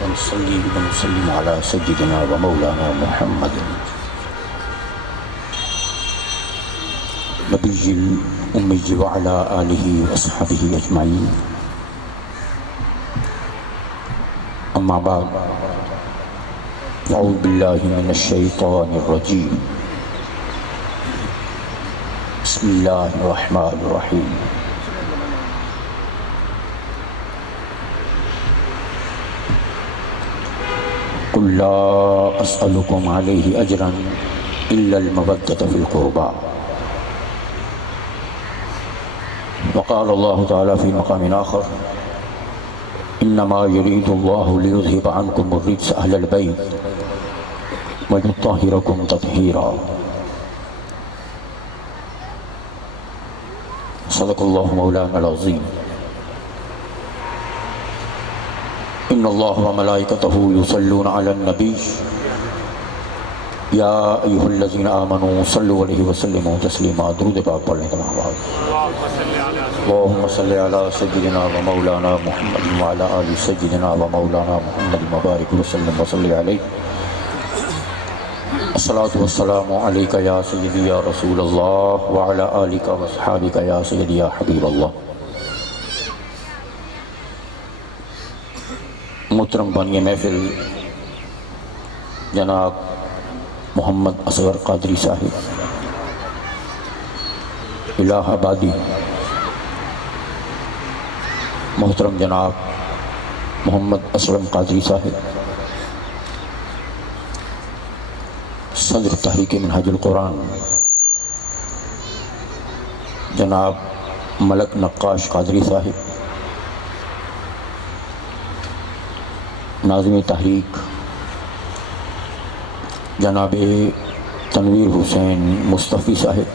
ونصلي ونسلم على سيدنا ومولانا محمد نبي الأمي وعلى آله وأصحابه أجمعين. أما بعد، أعوذ بالله من الشيطان الرجيم. بسم الله الرحمن الرحيم. قل لا أسألكم عليه أجرا إلا المودة في القربى. وقال الله تعالى في مقام آخر: إنما يريد الله ليذهب عنكم الرجس أهل البيت ويطهركم تطهيرا. صدق الله مولانا العظيم. إن الله وملائكته يصلون على النبي يا أيها الذين آمنوا صلوا عليه وسلموا تسليما. درود پاک پڑھ لیں تمام بھائی. اللهم صل على سيدنا ومولانا محمد وعلى آل سيدنا ومولانا محمد وبارك وسلم وصل عليه. الصلاة والسلام عليك يا سيدي يا رسول الله وعلى آلك وأصحابك يا سيدي يا حبيب الله. محترم بانی محفل جناب محمد اصغر قادری صاحب الہ آبادی، محترم جناب محمد اسلم قادری صاحب صدر تحریک منہاج القرآن، جناب ملک نقاش قادری صاحب ناظم تحریک، جناب تنویر حسین مصطفی صاحب،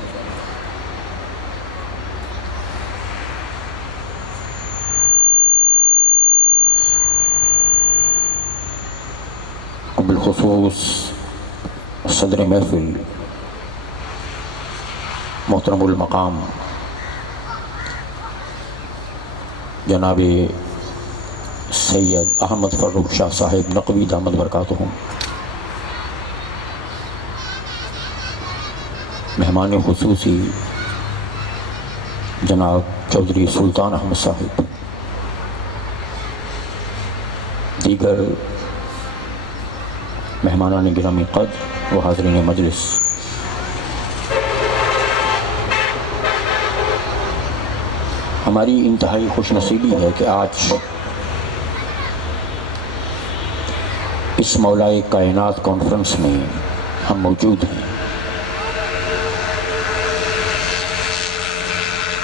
بالخصوص صدر محفل محترم المقام جناب سید احمد فروخ شاہ صاحب نقوی دامت برکاتہم، مہمان خصوصی جناب چودھری سلطان احمد صاحب، دیگر مہمانان گرامی قدر و حاضرین مجلس، ہماری انتہائی خوش نصیبی ہے کہ آج اس مولائے کائنات کانفرنس میں ہم موجود ہیں.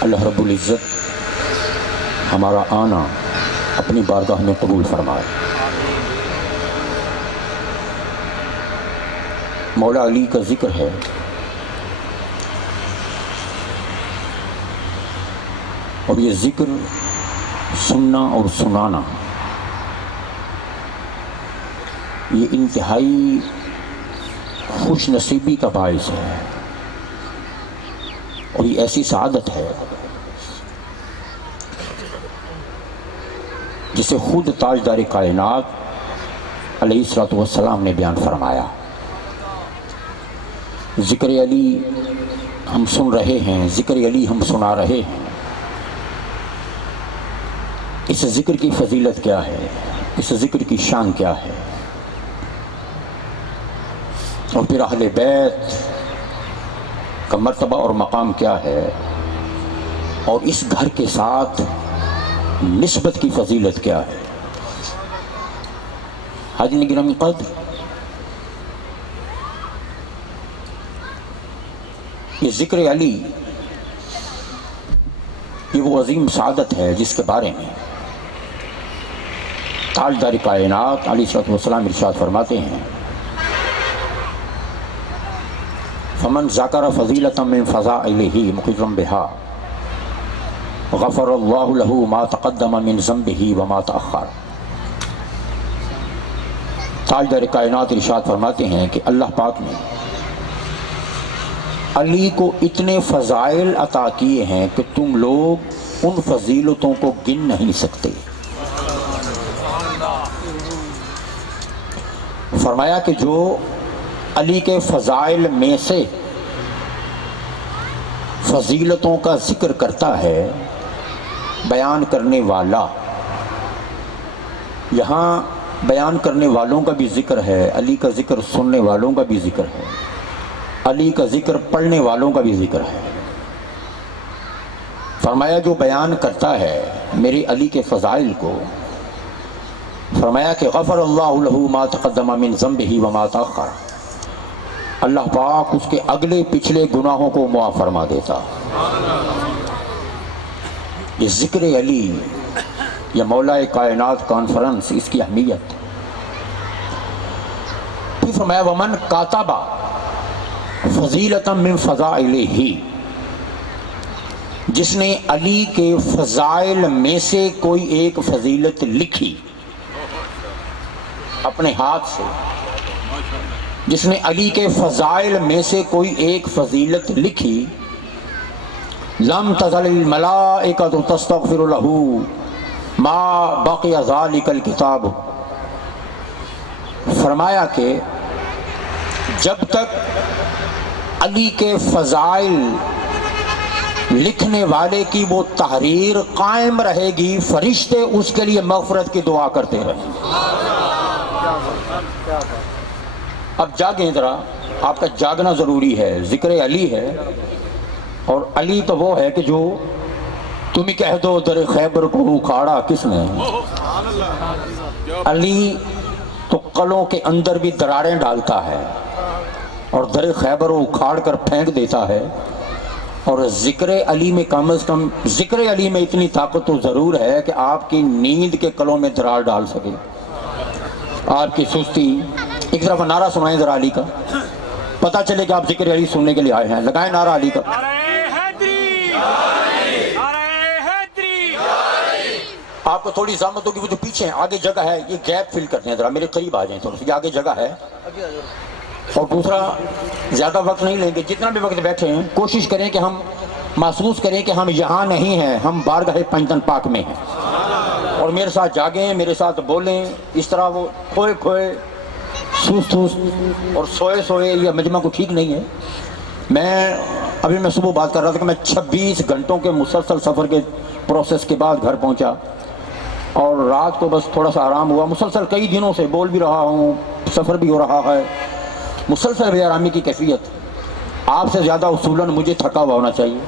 اللہ رب العزت ہمارا آنا اپنی بارگاہ میں قبول فرمائے. مولا علی کا ذکر ہے، اور یہ ذکر سننا اور سنانا یہ انتہائی خوش نصیبی کا باعث ہے، اور یہ ایسی سعادت ہے جسے خود تاجدار کائنات علیہ الصلوۃ والسلام نے بیان فرمایا. ذکر علی ہم سن رہے ہیں، ذکر علی ہم سنا رہے ہیں. اس ذکر کی فضیلت کیا ہے، اس ذکر کی شان کیا ہے، اور پھر اہل بیت کا مرتبہ اور مقام کیا ہے، اور اس گھر کے ساتھ نسبت کی فضیلت کیا ہے. حاضرین گرامی قدر، یہ ذکر علی یہ وہ عظیم سعادت ہے جس کے بارے میں تاجدار کائنات علیہ الصلوۃ والسلام ارشاد فرماتے ہیں: فمن ذکر فضیلۃ من فضائلہ مقرا بہا غفر اللہ لہ ما تقدم من ذنبہ وما تأخر. تاجدار کائنات ارشاد فرماتے ہیں کہ اللہ پاک نے علی کو اتنے فضائل عطا کیے ہیں کہ تم لوگ ان فضیلتوں کو گن نہیں سکتے. فرمایا کہ جو علی کے فضائل میں سے فضیلتوں کا ذکر کرتا ہے بیان کرنے والا، یہاں بیان کرنے والوں کا بھی ذکر ہے، علی کا ذکر سننے والوں کا بھی ذکر ہے، علی کا ذکر پڑھنے والوں کا بھی ذکر ہے۔ فرمایا جو بیان کرتا ہے میرے علی کے فضائل کو، فرمایا کہ غفر اللہ لہ ما تقدم من ذنبہ وما تاخر، اللہ پاک اس کے اگلے پچھلے گناہوں کو معاف فرما دیتا۔ یہ ذکر علی یا مولا کائنات کانفرنس، اس کی اہمیت۔ پھر فرمایا ومن کاتبہ فضیلتا من فضائلہ، جس نے علی کے فضائل میں سے کوئی ایک فضیلت لکھی اپنے ہاتھ سے، جس نے علی کے فضائل میں سے کوئی ایک فضیلت لکھی، لم تزل الملائکۃ تستغفر لہ ما بقی ذلک الکتاب، فرمایا کہ جب تک علی کے فضائل لکھنے والے کی وہ تحریر قائم رہے گی، فرشتے اس کے لیے مغفرت کی دعا کرتے رہیں گے۔ اب جاگیں ذرا، آپ کا جاگنا ضروری ہے۔ ذکر علی ہے، اور علی تو وہ ہے کہ جو تم ہی کہہ دو در خیبر کو اکھاڑا کس نے۔ علی تو قلعوں کے اندر بھی دراریں ڈالتا ہے اور در خیبر کو اکھاڑ کر پھینک دیتا ہے، اور ذکر علی میں کم از کم ذکر علی میں اتنی طاقت تو ضرور ہے کہ آپ کی نیند کے قلعوں میں درار ڈال سکے، آپ کی سستی۔ ایک طرف نعرہ سنائیں ذرا علی کا، پتہ چلے کہ آپ ذکر علی سننے کے لیے آئے ہیں۔ لگائیں نعرہ علی کا۔ آپ کو تھوڑی زحمت ہوگی، وہ جو پیچھے ہیں آگے جگہ ہے، یہ گیپ فل کرتے ہیں ذرا، میرے قریب آ جائیں تھوڑا سا، یہ آگے جگہ ہے۔ اور دوسرا زیادہ وقت نہیں لیں گے، جتنا بھی وقت بیٹھے ہیں کوشش کریں کہ ہم محسوس کریں کہ ہم یہاں نہیں ہیں، ہم بارگاہ پنجتن پاک میں ہیں، اور میرے ساتھ جاگیں، میرے ساتھ بولیں۔ اس طرح وہ کھوئے کھوئے سوس اور سوئے سوئے یہ مجمع کو ٹھیک نہیں ہے۔ میں صبح بات کر رہا تھا کہ میں 26 گھنٹوں کے مسلسل سفر کے پروسیس کے بعد گھر پہنچا، اور رات کو بس تھوڑا سا آرام ہوا۔ مسلسل کئی دنوں سے بول بھی رہا ہوں، سفر بھی ہو رہا ہے، مسلسل بے آرامی کی کیفیت۔ آپ سے زیادہ اصولاً مجھے تھکا ہوا ہونا چاہیے،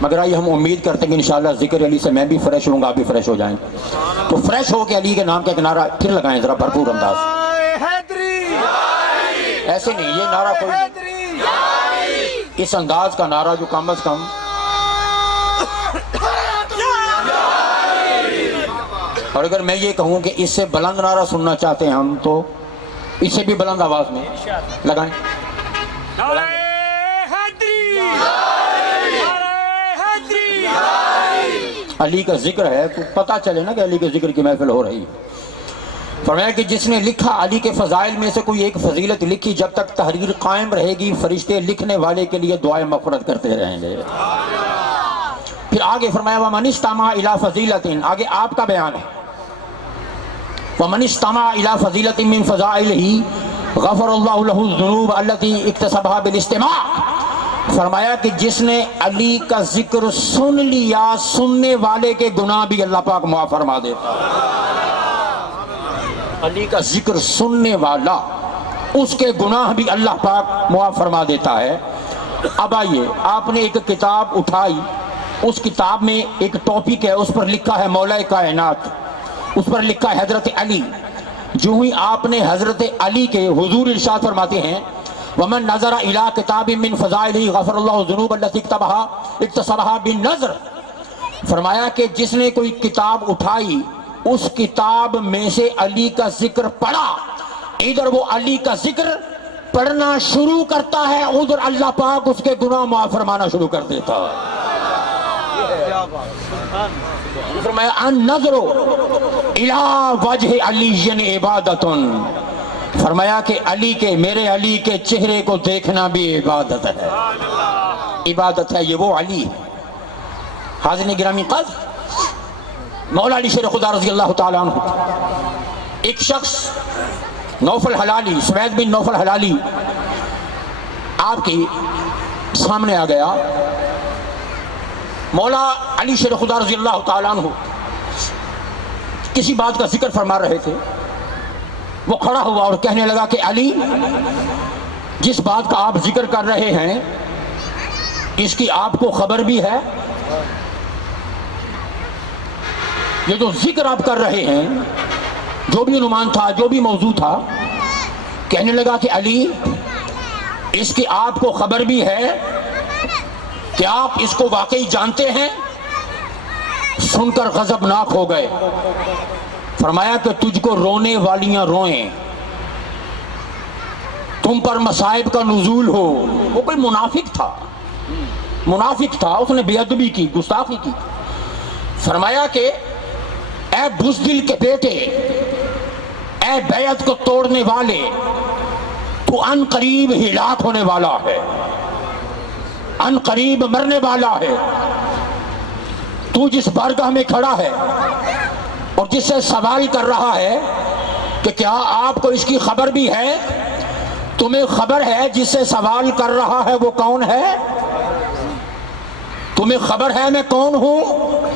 مگر آئیے ہم امید کرتے ہیں کہ انشاءاللہ ذکر علی سے میں بھی فریش ہوں گا، آپ بھی فریش ہو جائیں۔ تو فریش ہو کے علی کے نام کا ایک نعرہ پھر لگائیں ذرا بھرپور انداز۔ ایسے نہیں، یہ نعرہ کوئی اس انداز کا نعرہ جو کم از کم اور اگر میں یہ کہوں کہ اس سے بلند نعرہ سننا چاہتے ہیں ہم، تو اس سے بھی بلند آواز میں لگائیں۔ علی کا ذکر ہے تو پتہ چلے نا کہ علی کے ذکر کی محفل ہو رہی ہے۔ فرمایا کہ جس نے لکھا علی کے فضائل میں سے کوئی ایک فضیلت لکھی، جب تک تحریر قائم رہے گی فرشتے لکھنے والے کے لیے دعائیں مغفرت کرتے رہیں گے۔ پھر آگے فرمایا وَمَنِ اسْتَمَعَ إِلَىٰ فَضِيلَةٍ، آگے آپ کا بیان ہے۔ وَمَنِ اسْتَمَعَ إِلَىٰ فَضِيلَةٍ مِّن فَضَائِلِهِ غَفَرَ اللَّهُ لَهُ الذُّنُوبَ الَّتِي اكْتَسَبَهَا بِالِاسْتِمَاعِ، فرمایا کہ جس نے علی کا ذکر سن لیا، سننے والے کے گناہ بھی اللہ پاک معاف فرما دیتا۔ علی کا ذکر سننے والا، اس کے گناہ بھی اللہ پاک معاف فرما دیتا ہے۔ اب آئیے، آپ نے ایک کتاب اٹھائی، اس کتاب میں ایک ٹاپک ہے، اس پر لکھا ہے مولا کائنات، اس پر لکھا ہے حضرت علی۔ جو ہی آپ نے حضرت علی کے حضور ارشاد فرماتے ہیں وَمَن نَظَرَ إِلَىٰ كِتَابٍ مِّن فَضَائِلِهِ غَفَرَ اللَّهُ الذُّنُوبَ الَّتِي اكْتَسَبَهَا بِالنَّظْرِ، فرمایا کہ جس نے کوئی کتاب اٹھائی، اس کتاب میں سے علی کا ذکر پڑھا، ادھر وہ علی کا ذکر پڑھنا شروع کرتا ہے، ادھر اللہ پاک اس کے گناہ معاف فرمانا شروع کر دیتا ہے۔ فرمایا النظر الی وجہ علی عبادت، فرمایا کہ علی کے، میرے علی کے چہرے کو دیکھنا بھی عبادت ہے، عبادت ہے۔ یہ وہ علی ہے۔ حاضرین گرامی قدر، مولا علی شیر خدا رضی اللہ تعالیٰ عنہ، ایک شخص نوفل حلالی، سوید بن نوفل حلالی آپ کی سامنے آ گیا. مولا علی شیر خدا رضی اللہ تعالیٰ عنہ کسی بات کا ذکر فرما رہے تھے. وہ کھڑا ہوا اور کہنے لگا کہ علی، جس بات کا آپ ذکر کر رہے ہیں اس کی آپ کو خبر بھی ہے؟ یہ جو ذکر آپ کر رہے ہیں، جو بھی عنوان تھا، جو بھی موضوع تھا، کہنے لگا کہ علی، اس کی آپ کو خبر بھی ہے کہ آپ اس کو واقعی جانتے ہیں؟ سن کر غضبناک ہو گئے. فرمایا کہ تجھ کو رونے والیاں روئیں، تم پر مصائب کا نزول ہو. وہ کوئی منافق تھا، اس نے بے ادبی کی، گستاخی کی. فرمایا کہ اے بزدل کے بیٹے، اے بیعت کو توڑنے والے، تو ان قریب ہلاک ہونے والا ہے، ان قریب مرنے والا ہے. تو جس بارگاہ میں کھڑا ہے اور جس سے سوال کر رہا ہے کہ کیا آپ کو اس کی خبر بھی ہے، تمہیں خبر ہے جس سے سوال کر رہا ہے وہ کون ہے؟ تمہیں خبر ہے میں کون ہوں؟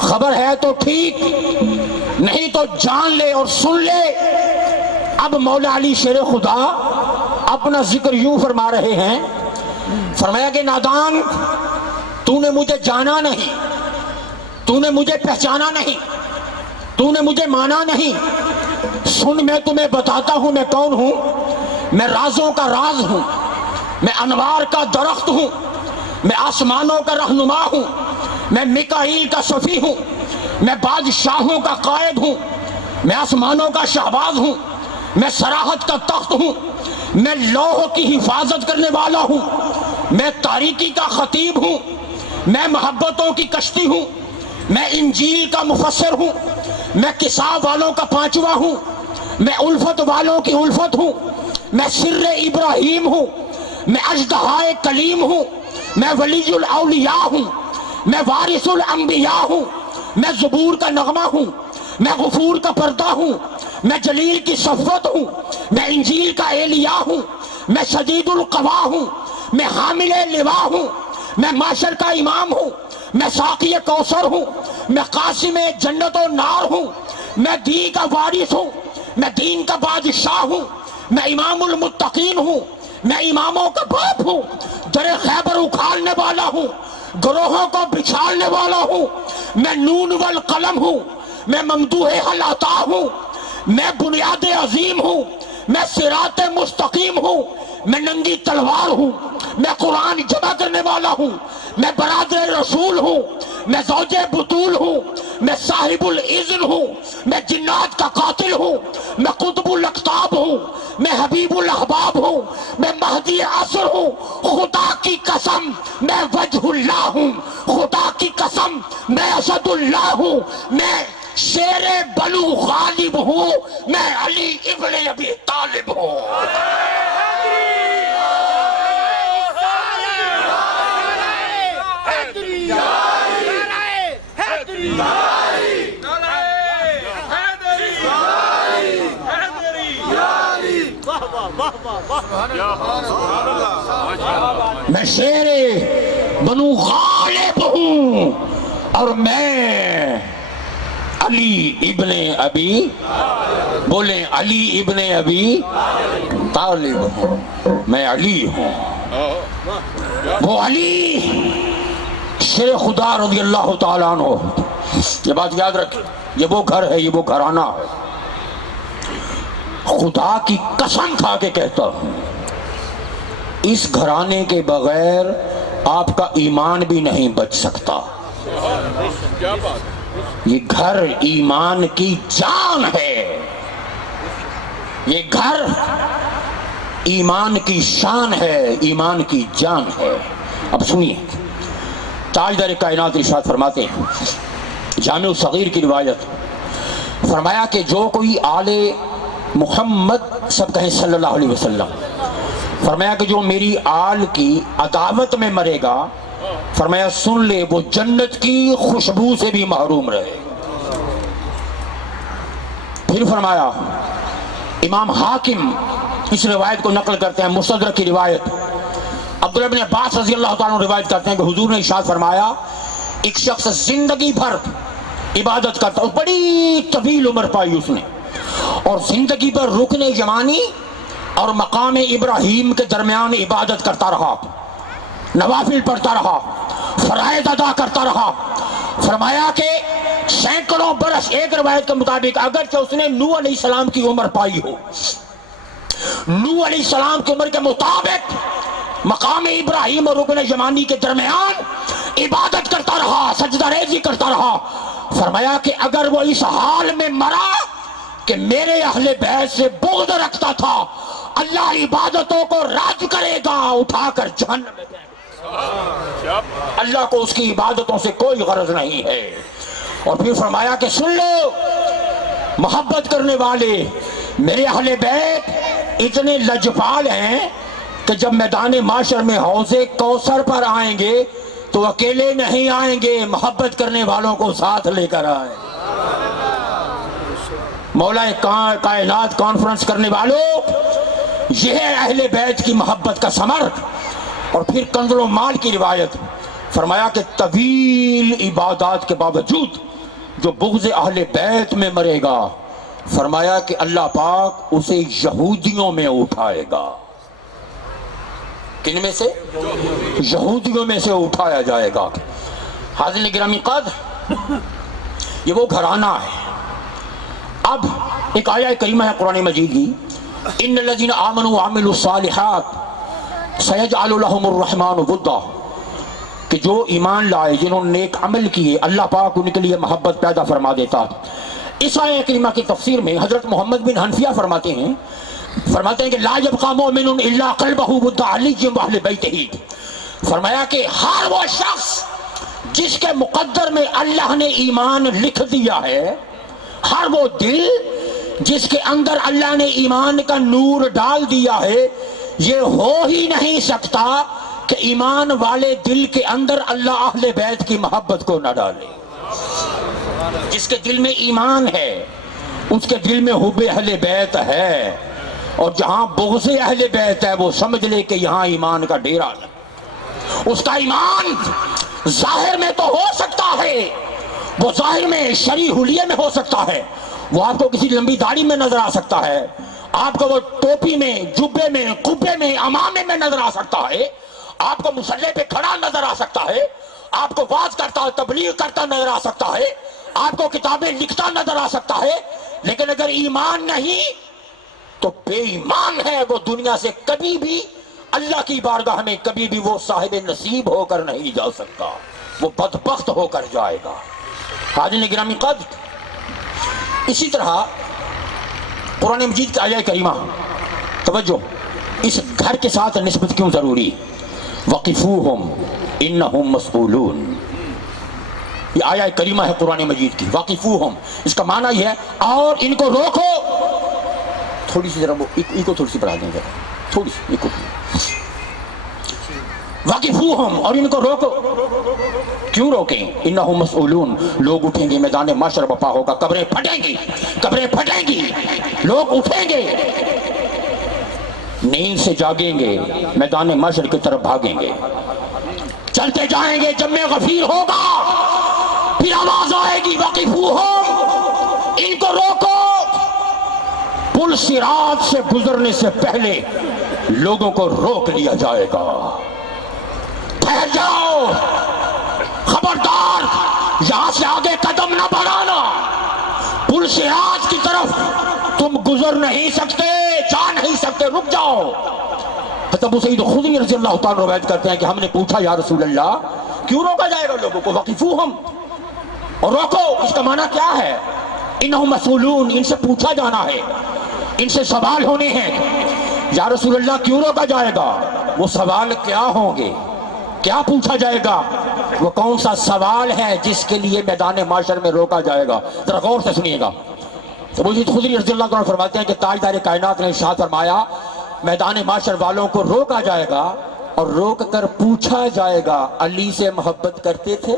خبر ہے تو ٹھیک، نہیں تو جان لے اور سن لے. اب مولا علی شیر خدا اپنا ذکر یوں فرما رہے ہیں. فرمایا کہ نادان، تو نے مجھے جانا نہیں، تو نے مجھے پہچانا نہیں، تو نے مجھے مانا نہیں. سن، میں تمہیں بتاتا ہوں میں کون ہوں. میں رازوں کا راز ہوں، میں انوار کا درخت ہوں، میں آسمانوں کا رہنما ہوں، میں میکائیل کا صفی ہوں، میں بادشاہوں کا قائد ہوں، میں آسمانوں کا شہباز ہوں، میں صراحت کا تخت ہوں، میں لوح کی حفاظت کرنے والا ہوں، میں تاریکی کا خطیب ہوں، میں محبتوں کی کشتی ہوں، میں انجیل کا مفسر ہوں، میں کساء والوں کا پانچواں ہوں، میں الفت والوں کی الفت ہوں، میں سر ابراہیم ہوں، میں اژدہائے کلیم ہوں، میں ولی الاولیاء ہوں، میں وارث الانبیاء ہوں، میں زبور کا نغمہ ہوں، میں غفور کا پردہ ہوں، میں جلیل کی صفوت ہوں، میں انجیل کا ایلیاء ہوں، میں شدید القوا ہوں، میں حامل لواء ہوں، میں معاشر کا امام ہوں، میں ساقی کوثر ہوں، میں قاسم جنت و نار ہوں، میں دی کا وارث ہوں، میں دین کا بادشاہ ہوں، میں امام المتقین ہوں، میں اماموں کا باپ ہوں، در خیبر اکھاڑنے والا ہوں، گروہوں کو بچھاڑنے والا ہوں، میں نون والقلم ہوں، میں ممدوح العطا ہوں، میں بنیاد عظیم ہوں، میں صراط مستقیم ہوں، میں ننگی تلوار ہوں، میں قرآن جمع کرنے والا ہوں، میں برادر رسول ہوں، میں زوج بطول ہوں، میں صاحب الاذن ہوں، میں جنات کا قاتل ہوں، میں قطب الاقطاب ہوں، میں حبیب الاحباب ہوں، میں مہدی عصر ہوں. خدا کی قسم میں وجہ اللہ ہوں، خدا کی قسم میں اسد اللہ ہوں، میں شیر بنو غالب ہوں، میں علی ابن ابی طالب ہوں. میں شیر بنو غالب ہوں اور میں علی ابن ابی، بولیں علی ابن ابی طالب ہوں، میں علی ہوں. وہ علی شیر خدا رضی اللہ تعالیٰ عنہ. یہ بات یاد رکھیں، یہ وہ گھر ہے، یہ وہ گھرانہ ہے. خدا کی قسم کھا کے کہتا ہوں، اس گھرانے کے بغیر آپ کا ایمان بھی نہیں بچ سکتا. یہ گھر ایمان کی جان ہے، یہ گھر ایمان کی شان ہے، ایمان کی جان ہے. اب سنیے، تاجدار کائنات ارشاد فرماتے ہیں، جامع صغیر کی روایت، فرمایا کہ جو کوئی آل محمد، سب کہیں صلی اللہ علیہ وسلم، فرمایا کہ جو میری آل کی عداوت میں مرے گا، فرمایا سن لے وہ جنت کی خوشبو سے بھی محروم رہے. پھر فرمایا امام حاکم اس روایت کو نقل کرتے ہیں، مستدرک کی روایت، عبداللہ بن عباس رضی اللہ تعالیٰ عنہ روایت کرتے ہیں کہ حضور نے ارشاد فرمایا ایک شخص زندگی بھر عبادت کرتا، بڑی طویل عمر پائی اس نے، اور زندگی بھر رکن یمانی اور مقام ابراہیم کے درمیان عبادت کرتا رہا، نوافل پڑھتا رہا، فرائض ادا کرتا رہا۔ فرمایا کہ سینکڑوں برس، ایک روایت کے مطابق اگرچہ اس نے نوح علیہ السلام کی عمر پائی ہو، نوح علیہ السلام کی عمر کے مطابق مقام ابراہیم اور رکن یمانی کے درمیان عبادت کرتا رہا، سجدہ ریزی کرتا رہا۔ فرمایا کہ اگر وہ اس حال میں مرا کہ میرے اہل بیت سے بغض رکھتا تھا، اللہ عبادتوں کو رد کرے گا، اٹھا کر جہنم میں پھینک گا۔ اللہ کو اس کی عبادتوں سے کوئی غرض نہیں ہے۔ اور پھر فرمایا کہ سن لو محبت کرنے والے، میرے اہل بیت اتنے لجپال ہیں کہ جب میدان معاشر میں حوض کوثر پر آئیں گے تو اکیلے نہیں آئیں گے، محبت کرنے والوں کو ساتھ لے کر آئیں۔ مولا کائنات کانفرنس کرنے والوں، یہ ہے اہل بیت کی محبت کا ثمر۔ اور پھر کنز المال کی روایت، فرمایا کہ طویل عبادات کے باوجود جو بغض اہل بیت میں مرے گا، فرمایا کہ اللہ پاک اسے یہودیوں میں اٹھائے گا۔ کن میں سے؟ یہودیوں میں سے اٹھایا جائے گا۔ حاضرین گرامی قدر، یہ وہ گھرانہ ہے۔ اب ایک آیہ کریمہ ہے قرآن مجید کی، ان الذین آمنوا وعملوا الصالحات سیجعل لهم الرحمن ودا، کہ جو ایمان لائے، جنہوں نے نیک عمل کیے، اللہ پاک ان کے لیے محبت پیدا فرما دیتا۔ اس آیہ کریمہ کی تفسیر میں حضرت محمد بن حنفیہ فرماتے ہیں کہ لا یبقى مؤمن الا قلبه ود علی واہل بیتہ، فرمایا کہ ہر وہ شخص جس کے مقدر میں اللہ نے ایمان لکھ دیا ہے، ہر وہ دل جس کے اندر اللہ نے ایمان کا نور ڈال دیا ہے، یہ ہو ہی نہیں سکتا کہ ایمان والے دل کے اندر اللہ اہل بیت کی محبت کو نہ ڈالے۔ جس کے دل میں ایمان ہے اس کے دل میں حب اہل بیت ہے، اور جہاں بغض اہل بیت ہے وہ سمجھ لے کہ یہاں ایمان کا ڈیرا ہے۔ اس کا ایمان ظاہر میں تو ہو سکتا ہے، وہ ظاہر میں شرعی حلیے میں ہو سکتا ہے، وہ آپ کو کسی لمبی داڑھی میں نظر آ سکتا ہے، آپ کو وہ ٹوپی میں، جبے میں، قبے میں، امامے میں نظر آ سکتا ہے، آپ کو مصلی پہ کھڑا نظر آ سکتا ہے، آپ کو واعظ کرتا، تبلیغ کرتا نظر آ سکتا ہے، آپ کو کتابیں لکھتا نظر آ سکتا ہے، لیکن اگر ایمان نہیں تو بے ایمان ہے، وہ دنیا سے کبھی بھی اللہ کی بارگاہ میں کبھی بھی وہ صاحب نصیب ہو کر نہیں جا سکتا، وہ بدبخت ہو کر جائے گا۔ حاضرین گرامی قدر، اسی طرح قرآن مجید کی آیہ کریمہ، توجہ، اس گھر کے ساتھ نسبت کیوں ضروری؟ وقفوہم انہم مسئولون، یہ آیہ کریمہ ہے قرآن مجید کی، وقفوہم، اس کا معنی یہ ہے اور ان کو روکو۔ تھوڑی سی ذرا ان کو تھوڑی سی بڑھا دیں ذرا، تھوڑی سی ان کو، وقفوہم، اور ان کو روکو۔ کیوں روکیں؟ انہم مسئولون، لوگ اٹھیں گے، میدان محشر بپا ہوگا، قبریں پھٹیں گی، قبریں پھٹیں گی، لوگ اٹھیں گے، نیند سے جاگیں گے، میدان محشر کی طرف بھاگیں گے، چلتے جائیں گے، جب میں غفیر ہوگا پھر آواز آئے گی وقفوہم، ان کو روکو۔ پل صراط سے گزرنے سے پہلے لوگوں کو روک لیا جائے گا، ٹھہر جاؤ، خبردار یہاں سے آگے قدم نہ بڑھانا، پل صراط کی طرف تم گزر نہیں سکتے، جا نہیں سکتے، رک جاؤ۔ حضرت ابو سعید خدری رضی اللہ تعالیٰ روایت کرتے ہیں کہ ہم نے پوچھا یا رسول اللہ کیوں روکا جائے گا لوگوں کو؟ وقفوہم، اور روکو، اس کا معنی کیا ہے؟ انہم مسئولون، ان سے پوچھا جانا ہے، ان سے سوال ہونے ہیں۔ یا رسول اللہ کیوں روکا جائے گا؟ وہ سوال کیا ہوں گے؟ کیا پوچھا جائے گا؟ وہ کون سا سوال ہے جس کے لیے میدان معاشر میں روکا جائے گا؟ ذرا غور سے سنیے گا۔ ابو سعید خدری رضی اللہ عنہ فرماتے ہیں کہ تاجدار کائنات نے ارشاد فرمایا میدان معاشر والوں کو روکا جائے گا اور روک کر پوچھا جائے گا علی سے محبت کرتے تھے؟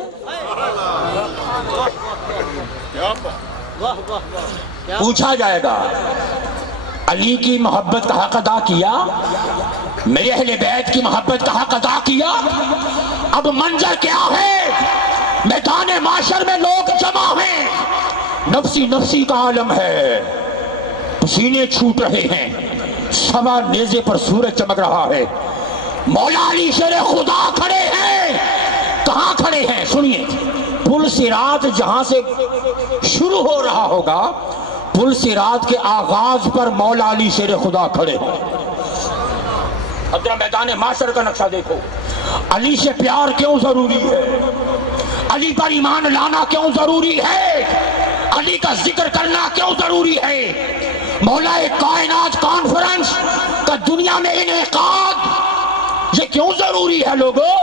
پوچھا جائے گا علی کی محبت کا حق ادا کیا، میرے اہل بیت کی محبت کا حق ادا کیا. اب منظر کیا ہے؟ میدان معاشر میں لوگ جمع ہیں، نفسی نفسی کا عالم ہے، پسینے چھوٹ رہے ہیں، سوا نیزے پر سورج چمک رہا ہے. مولا علی شیر خدا کھڑے ہیں. کہاں کھڑے ہیں؟ سنیے، پل صراط جہاں سے شروع ہو رہا ہوگا، پل صراط کے آغاز پر مولا علی شیر خدا کھڑے ہیں. اب ذرا میدان معاشر کا نقشہ دیکھو. علی سے پیار کیوں ضروری ہے؟ علی پر ایمان لانا کیوں ضروری ہے؟ علی کا ذکر کرنا کیوں ضروری ہے؟ مولا کائنات کانفرنس کا دنیا میں انعقاد یہ کیوں ضروری ہے؟ لوگوں،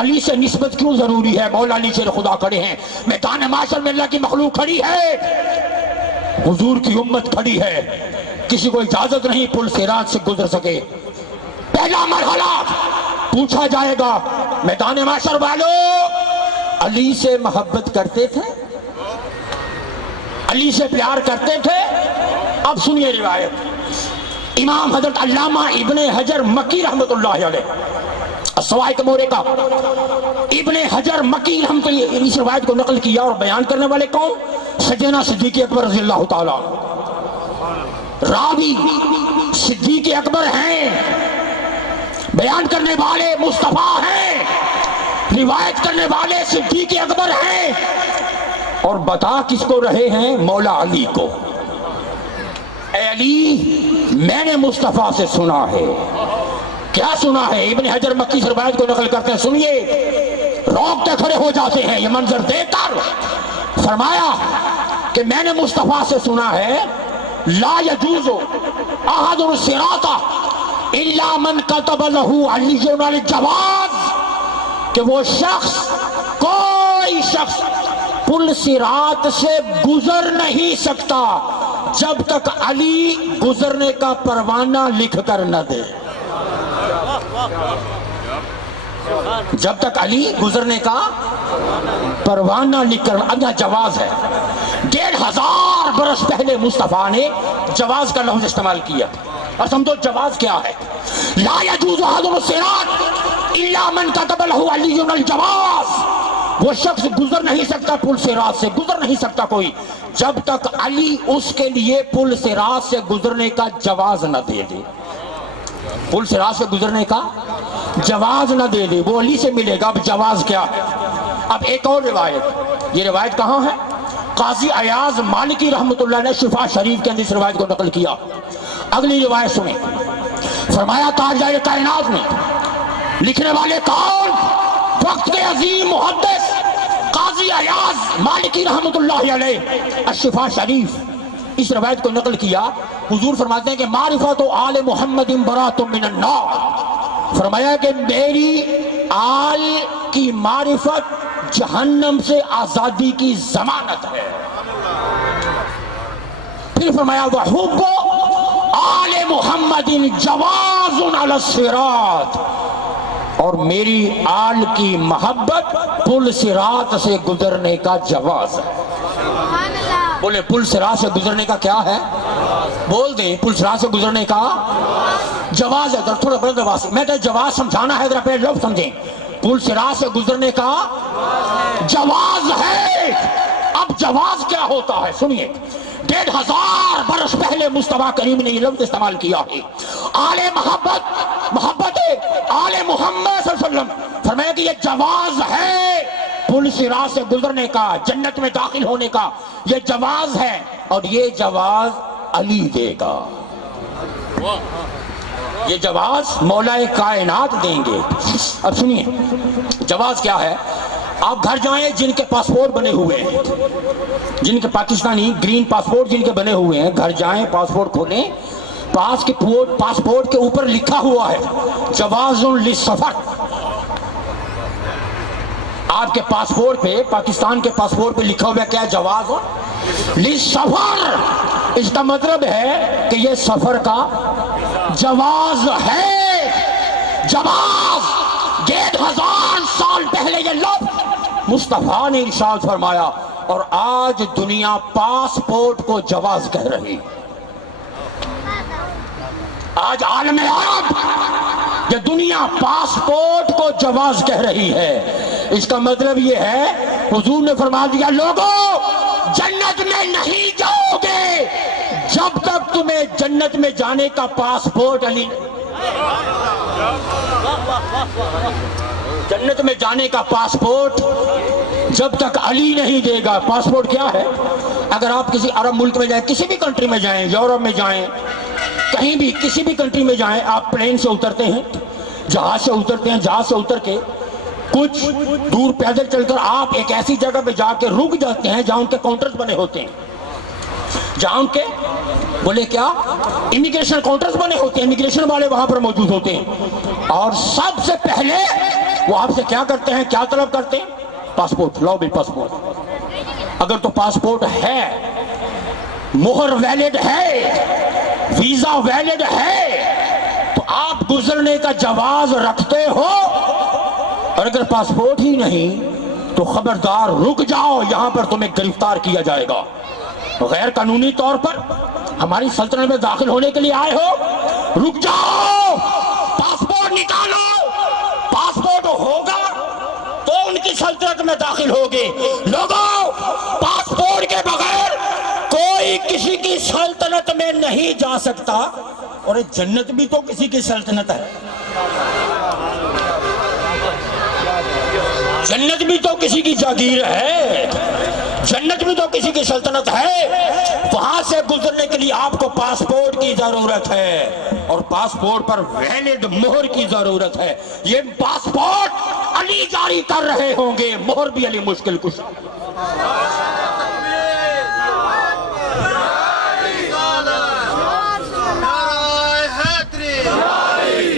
علی سے نسبت کیوں ضروری ہے؟ مولا علی شیر خدا کھڑے ہیں، میدان معاشر میں اللہ کی مخلوق کھڑی ہے، حضور کی امت کھڑی ہے. کسی کو اجازت نہیں پل صراط سے گزر سکے. پہلا مرحلہ پوچھا جائے گا، میدان معاشر والوں علی سے محبت کرتے تھے؟ علی سے پیار کرتے تھے؟ اب سنیے روایت امام حضرت علامہ ابن حجر مکی رحمت اللہ علیہ السوائق مورے کا ابن حجر مکی رحمت اللہ اس روایت کو نقل کیا، اور بیان کرنے والے کون؟ سیدنا صدیق اکبر رضی اللہ تعالی. راوی صدیق اکبر ہیں، بیان کرنے والے مصطفیٰ ہیں، روایت کرنے والے صدیق اکبر ہیں، اور بتا کس کو رہے ہیں؟ مولا علی کو. اے علی، میں نے مصطفیٰ سے سنا ہے. کیا سنا ہے؟ ابن حجر مکی سے روایت کو نقل کرتے ہیں. سنیے، روکتے کھڑے ہو جاتے ہیں یہ منظر دیکھ کر. فرمایا کہ میں نے مصطفیٰ سے سنا ہے، لا یجوز احد الصراط الا من كتب له علی الجواز، کہ وہ شخص، کوئی شخص پل صراط سے گزر نہیں سکتا جب تک علی گزرنے کا پروانہ لکھ کر نہ دے. جب تک علی گزرنے کا پروانہ لکھ کر. اب یہاں جواز ہے. 1500 برس پہلے مصطفیٰ نے جواز کا لفظ استعمال کیا. اور سمجھو جواز کیا ہے. لا یجوز احد الصراط الا من كتب له علی الجواز، وہ شخص گزر نہیں سکتا پل صراط سے، گزر نہیں سکتا کوئی جب تک علی اس کے لیے پل صراط سے گزرنے کا جواز نہ دے دے. پل صراط سے گزرنے کا جواز نہ دے دے، وہ علی سے ملے گا. اب جواز کیا ہے؟ اب ایک اور روایت، یہ روایت کہاں ہے؟ قاضی ایاز مالکی رحمت اللہ نے شفا شریف کے اندر اس روایت کو نقل کیا. اگلی روایت سنیں. فرمایا تاجدار کائنات نے، لکھنے والے کون؟ وقت کے عظیم محدث قاضی ایاز مالکی رحمت اللہ علیہ الشفا شریف اس روایت کو نقل کیا. حضور فرماتے ہیں کہ معرفت آل محمد برات من النار. فرمایا کہ میری آل کی معرفت جہنم سے آزادی کی ضمانت ہے. پھر فرمایا وحب آل محمد جواز علی الصراط، اور میری آل کی محبت پل صراط سے گزرنے کا جواز ہے. بولے پل صراط سے گزرنے کا کیا ہے؟ بول دیں، پل صراط سے گزرنے کا جواز ہے. تھوڑا بڑا جواز، میں تو جواز سمجھانا ہے، ذرا پہلے لوگ سمجھیں. پل صراط سے گزرنے کا جواز ہے. اب جواز کیا ہوتا ہے؟ سنیے. 1500 برس پہلے مصطفیٰ کریم نے یہ لفظ استعمال کیا ہے، آل محبت آل محمد صلی اللہ علیہ وسلم. فرمایا کہ یہ جواز ہے پل صراط سے گزرنے کا، جنت میں داخل ہونے کا، یہ جواز ہے، اور یہ جواز علی دے گا. یہ جواز مولا کائنات دیں گے. اب سنیے جواز کیا ہے. آپ گھر جائیں جن کے پاسپورٹ بنے ہوئے ہیں، جن کے پاکستانی گرین پاسپورٹ جن کے بنے ہوئے ہیں، گھر جائیں پاسپورٹ کھولیں، پاسپورٹ کے اوپر لکھا ہوا ہے جواز للسفر. آپ کے پاسپورٹ پہ، پاکستان کے پاسپورٹ پہ لکھا ہوا کیا؟ جواز للسفر. اس کا مطلب ہے کہ یہ سفر کا جواز ہے. جواز 1500 سال پہلے یہ لفظ مصطفیٰ نے ارشاد فرمایا، اور آج دنیا پاسپورٹ کو جواز کہہ رہی. آج عالم عرب یہ دنیا پاسپورٹ کو جواز کہہ رہی ہے. اس کا مطلب یہ ہے حضور نے فرما دیا لوگوں جنت میں نہیں جاؤ گے جب تک تمہیں جنت میں جانے کا پاسپورٹ علی جنت میں جانے کا پاسپورٹ جب تک علی نہیں دے گا. پاسپورٹ کیا ہے؟ اگر آپ کسی عرب ملک میں جائیں, کسی بھی کنٹری میں جائیں, یورپ میں جائیں, کہیں بھی کسی بھی کنٹری میں جائیں, آپ پلین سے اترتے ہیں, جہاز سے اترتے ہیں, جہاز سے اتر کے کچھ دور پیدل چل کر آپ ایک ایسی جگہ پہ جا کے رک جاتے ہیں جہاں ان کے کاؤنٹرز بنے ہوتے ہیں, جہاں ان کے بولے کیا امیگریشن کاؤنٹرز بنے ہوتے ہیں, امیگریشن والے وہاں پر موجود ہوتے ہیں. اور سب سے پہلے وہ آپ سے کیا کرتے ہیں, کیا طلب کرتے ہیں؟ پاسپورٹ. لاؤ بھی پاسپورٹ. اگر تو پاسپورٹ ہے, مہر ویلڈ ہے, ویزا ویلڈ ہے, تو آپ گزرنے کا جواز رکھتے ہو. اور اگر پاسپورٹ ہی نہیں تو خبردار رک جاؤ, یہاں پر تمہیں گرفتار کیا جائے گا. غیر قانونی طور پر ہماری سلطنت میں داخل ہونے کے لیے آئے ہو, رک جاؤ, پاسپورٹ نکالو. پاسپورٹ ہوگا تو ان کی سلطنت میں داخل ہوگے. لوگوں پاسپورٹ کے بغیر کوئی کسی کی سلطنت میں نہیں جا سکتا. اور جنت بھی تو کسی کی سلطنت ہے, جنت بھی تو کسی کی جاگیر ہے, جنت بھی تو کسی کی سلطنت ہے. وہاں سے گزرنے کے لیے آپ کو پاسپورٹ کی ضرورت ہے, اور پاسپورٹ پر ویلڈ مہر کی ضرورت ہے. یہ پاسپورٹ علی جاری کر رہے ہوں گے, مہر بھی علی مشکل کشا.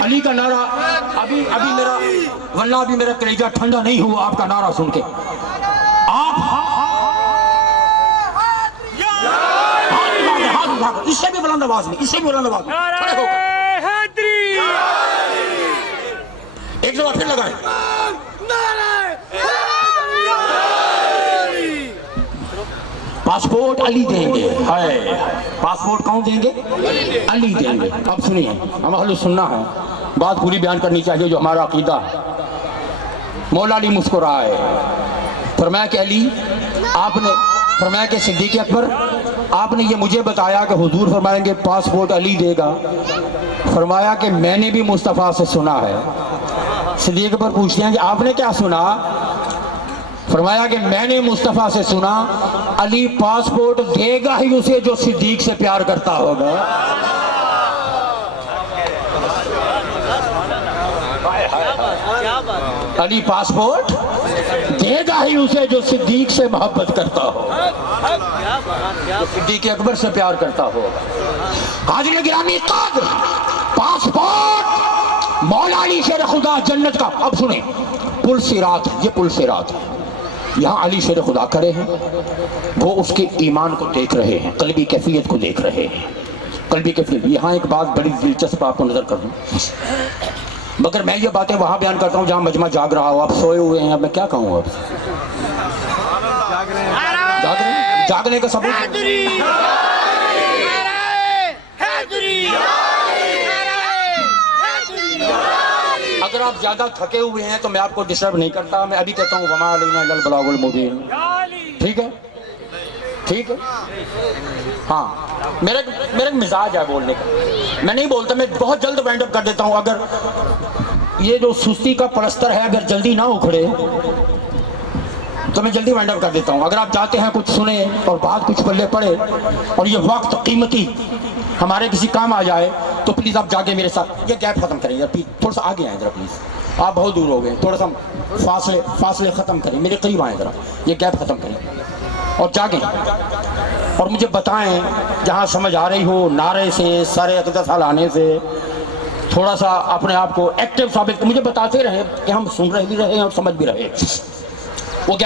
علی کا نعرہ ابھی میرا ورنہ ابھی میرا کلیجہ ٹھنڈا نہیں ہوا آپ کا نعرہ سن کے. آپ اس سے بھی بلند آواز میں, اس سے بھی بلند آواز میں کھڑے ہو ایک دفعہ پھر لگائیں. پاسپورٹ علی دیں گے. پاسپورٹ کون دیں گے؟ علی دیں گے. اب سنیے, ہم اہل سننا ہے, بات پوری بیان کرنی چاہیے جو ہمارا عقیدہ ہے. مولا علی مسکرائے, فرمایا کہ علی, آپ نے فرمایا کہ صدیق اکبر, آپ نے یہ مجھے بتایا کہ حضور فرمائیں گے پاسپورٹ علی دے گا. فرمایا کہ میں نے بھی مصطفیٰ سے سنا ہے. صدیق اکبر پوچھتے ہیں کہ آپ نے کیا سنا؟ فرمایا کہ میں نے مصطفیٰ سے سنا علی پاسپورٹ دے گا ہی اسے جو صدیق سے پیار کرتا ہوگا. علی پاسپورٹ دے گا ہی اسے جو صدیق سے محبت کرتا ہو, جو صدیق اکبر سے پیار کرتا ہوگا. حاضرین گرامی قدر, پاسپورٹ مولا علی شیر خدا جنت کا. اب سنیں, پل صراط, یہ پل صراط ہے, یہاں علی شیر خدا کھڑے ہیں, وہ اس کے ایمان کو دیکھ رہے ہیں, قلبی کیفیت کو دیکھ رہے ہیں, قلبی کیفیت. یہاں ایک بات بڑی دلچسپ آپ کو نظر کر دوں, مگر میں یہ باتیں وہاں بیان کرتا ہوں جہاں مجمع جاگ رہا ہو. آپ سوئے ہوئے ہیں, اب میں کیا کہوں, اب جاگ رہے ہیں, جاگنے کا ثبوت. اگر آپ زیادہ تھکے ہوئے ہیں تو میں آپ کو ڈسٹرب نہیں کرتا, میں ابھی کہتا ہوں وما علینا الا البلاغ المبین. ٹھیک ہے, ٹھیک ہے. ہاں, میرا مزاج ہے بولنے کا, میں نہیں بولتا, میں بہت جلد وائنڈ اپ کر دیتا ہوں. اگر یہ جو سستی کا پلستر ہے اگر جلدی نہ اکھڑے تو میں جلدی وائنڈ اپ کر دیتا ہوں. اگر آپ چاہتے ہیں کچھ سنیں اور بات کچھ پلے پڑے اور یہ وقت قیمتی ہمارے کسی کام آ جائے تو پلیز آپ جا کے میرے ساتھ یہ گیپ ختم کریں. تھوڑا سا آگے آئیں ذرا پلیز, آپ بہت دور ہو گئے, تھوڑا سا فاصلے ختم کریں, میرے قریب آئیں ذرا, یہ گیپ ختم کریں اور جاگیں اور مجھے بتائیں جہاں سمجھ آ رہی ہو, نعرے سے, سارے اقدس لانے سے, تھوڑا سا اپنے آپ کو ایکٹیو ثابت, مجھے بتاتے رہیں کہ ہم سن رہے بھی رہے اور سمجھ بھی رہے. وہ گیپ